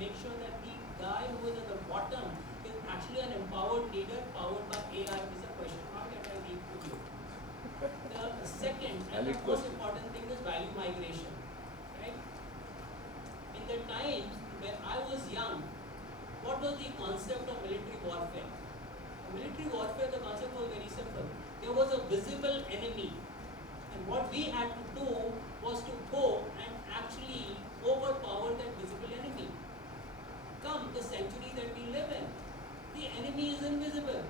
make sure that the guy who is at the bottom is actually an empowered leader powered by AI is a question mark that I leave to you. The second and the most important thing is value migration. Right? In the times when I was young, what was the concept of military warfare? Military warfare, the concept was very simple. There was a visible enemy. And what we had to do was to go and actually overpower that visible enemy. Come the century that we live in, the enemy is invisible.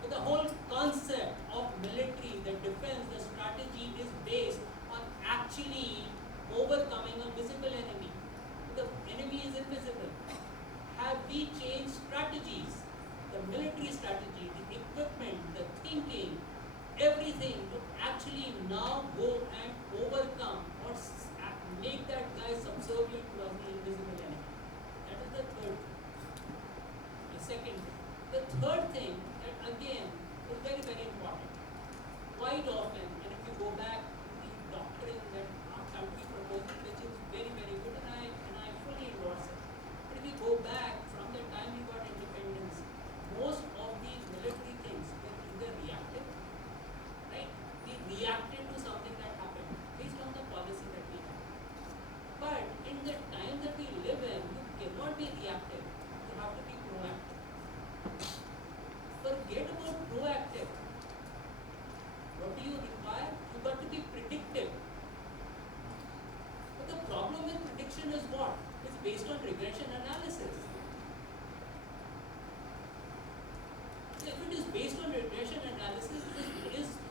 But the whole concept of military, the defense, the strategy is based on actually overcoming a visible enemy. The enemy is invisible. Have we changed strategies? The military strategy, the equipment, the thinking, everything to actually now go and overcome or make that guy subservient to the invisible enemy. That is the third thing. The second thing. The third thing that again is very, very important. Quite often, and if you go back to the doctrine that our country proposes, which is very, very good, and I fully endorse it. But if you go back from the time we got independence, most of the military things were either reactive, right? We reacted to something that happened based on the policy that we have. But in the time that we live in, you cannot be reactive. You have to be proactive. Forget about proactive. What do you require? You got to be predictive. But the problem with prediction is what? It's based on regression analysis. If it is based on regression analysis,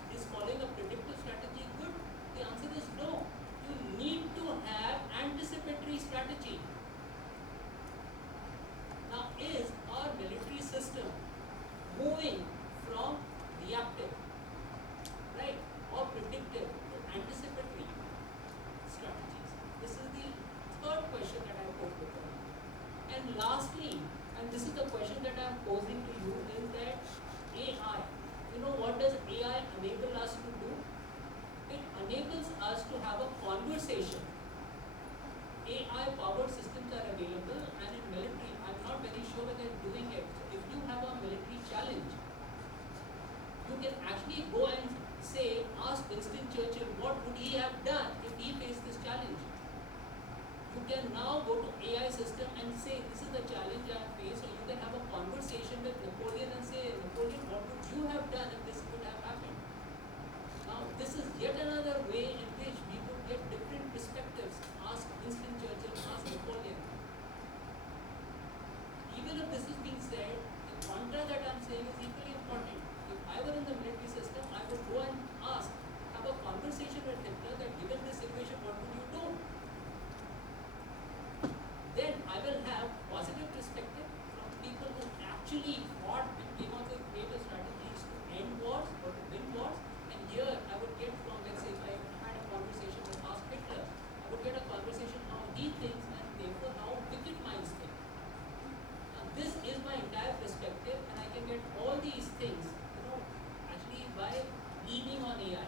is following a predictive strategy good? The answer is no. You need to have anticipatory strategy. Now, is our military system moving from reactive, right, or predictive to anticipatory strategies? This is the third question that I pose before you. And lastly, and this is the question that I am posing to you, is that AI, you know what does AI enable us to do? It enables us to have a conversation. AI powered systems are available, and in military, I'm not very sure whether they're doing it. So if you have a military challenge, you can actually go and say, ask Winston Churchill, what would he have done if he faced this challenge? You can now go to AI system and say, this is the challenge I have faced, or you can have a conversation with Napoleon and say, Napoleon, what would you have done if this could have happened? Now, this is yet another way in which we could get different perspectives. Ask Winston Churchill, ask Napoleon. Even if this is being said, the contra that I am saying is equally important. If I were in the military system, I would go and ask, have a conversation with Hitler that given this equation, what would you do? Then I will have positive perspective from people who actually fought and came up with creative strategies to end wars or to win wars. And here I would get from, let's say, if I had a conversation with Ask Hitler, I would get a conversation how he thinks and therefore how wicked minds think. Now this is my entire perspective, and I can get all these things, actually by leaning on AI.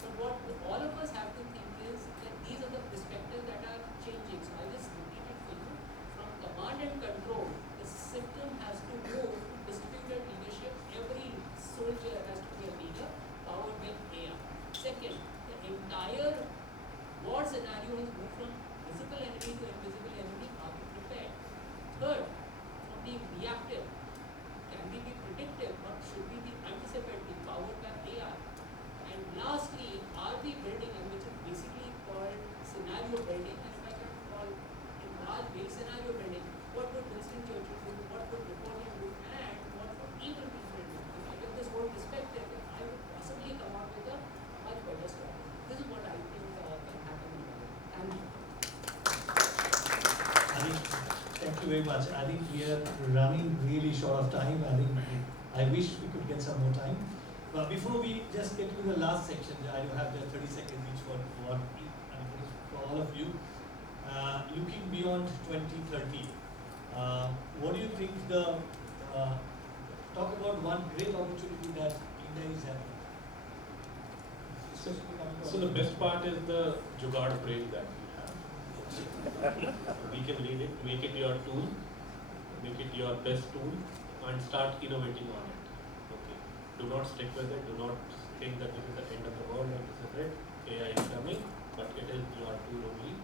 But what all of us have to think is that these are the perspectives that are changing. So I'll just repeat it for you. From command and control, the system has to move to distributed leadership. Every soldier has to be a leader powered by AI. Second, the entire war scenario has moved from visible enemy to invisible enemy. Are we prepared? Third, from being reactive, can we be predictive, or should we be anticipatory, powered by AI? And lastly, are we building, and which is basically called scenario building, and if I can call in large way scenario building, what would Winston Churchill do, what would Napoleon do, and what would even people do? If I get this whole perspective, I would possibly come out with a much better strategy. This is what I think can happen in the world. Thank you. Thank you very much. I think we are running really short of time. I wish we could get some more time. But before we just get to the last section, I do have just 30 seconds each for all of you. Looking beyond 2030, what do you think talk about one great opportunity that India is having? So the best part is the jugaad brain that we have. We can lead it, make it your tool, make it your best tool, and start innovating on it. Okay. Do not stick with it. Do not think that this is the end of the world and this is it. AI is coming, but it is your tool only.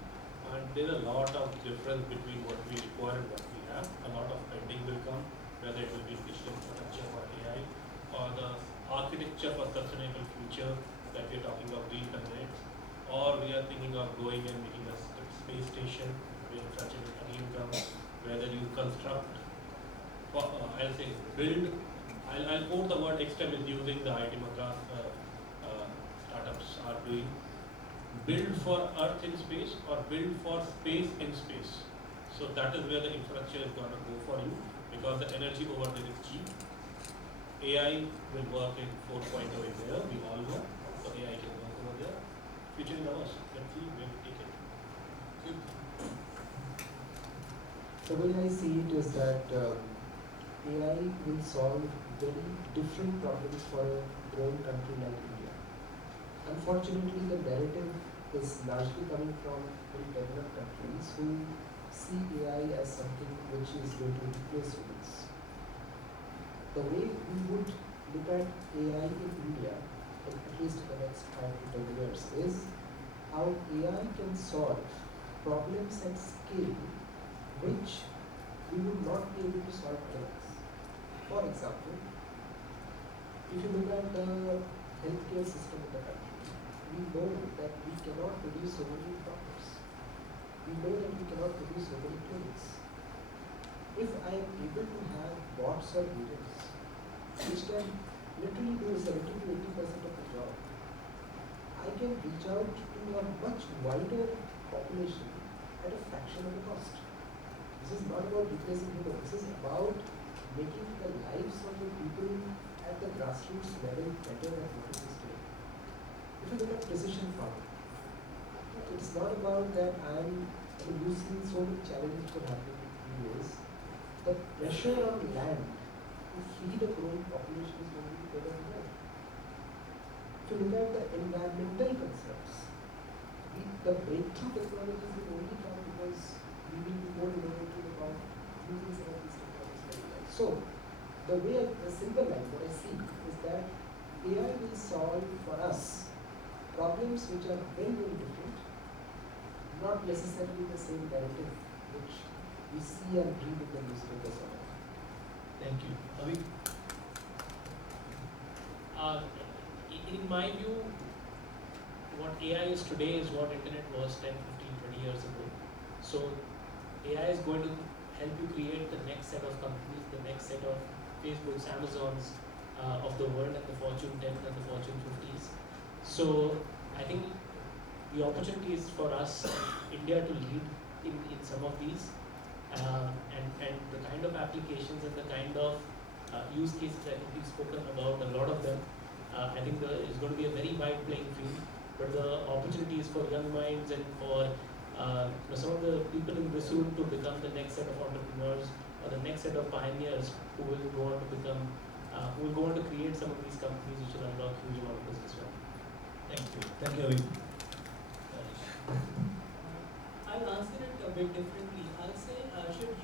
And there's a lot of difference between what we require and what we have. A lot of pending will come, whether it will be digital infrastructure for AI or the architecture for sustainable future that we're talking of green connects, or we are thinking of going and making a space station where infrastructure again comes, whether you construct, I'll say build, I'll quote the word extra with using the IIT Madras startups are doing, build for earth in space or build for space in space. So that is where the infrastructure is going to go for you, because the energy over there is cheap. AI will work in 4.0 in there, we all know. So AI can work over there. Future is ours. Let's see where we take it. Good. The way I see it is that AI will solve very different problems for a growing country like India. Unfortunately, the narrative is largely coming from very developed countries who see AI as something which is going to replace humans. The way we would look at AI in India, at least in the next 5 to 10 years, is how AI can solve problems at scale which we would not be able to solve otherwise. For example, if you look at the healthcare system in the country, we know that we cannot produce so many doctors. We know that we cannot produce so many clinics. If I am able to have bots or agents which can literally do 70 to 80% of the job, I can reach out to a much wider population at a fraction of the cost. This is not about replacing humans. This is about making the lives of the people at the grassroots level better than what it is today. If you look at precision farming, it's not about that you've seen so many challenges that happen in these days. The pressure on land to feed a growing population is going to be better than that. If you look at the environmental concerns, the breakthrough technologies will only come because we will be more innovative about using some of these technologies very well. So, the simple line, what I see is that AI will solve for us problems which are very, very different, not necessarily the same narrative which we see and read in the newspapers or not. Thank you. Avi? In my view, what AI is today is what internet was 10, 15, 20 years ago. So AI is going to help you create the next set of companies, the next set of Facebooks, Amazons of the world, and the Fortune 10s and the Fortune 50s. So I think the opportunity is for us, India, to lead in some of these, and the kind of applications and the kind of use cases I think we've spoken about, a lot of them. I think there is going to be a very wide playing field, but the opportunities for young minds and for some of the people in this room to become the next set of entrepreneurs or the next set of pioneers who will go on to become, who will go on to create some of these companies which will unlock huge amount of business value. Thank you. Thank you, Avi. I'll answer it a bit differently. I'll say, should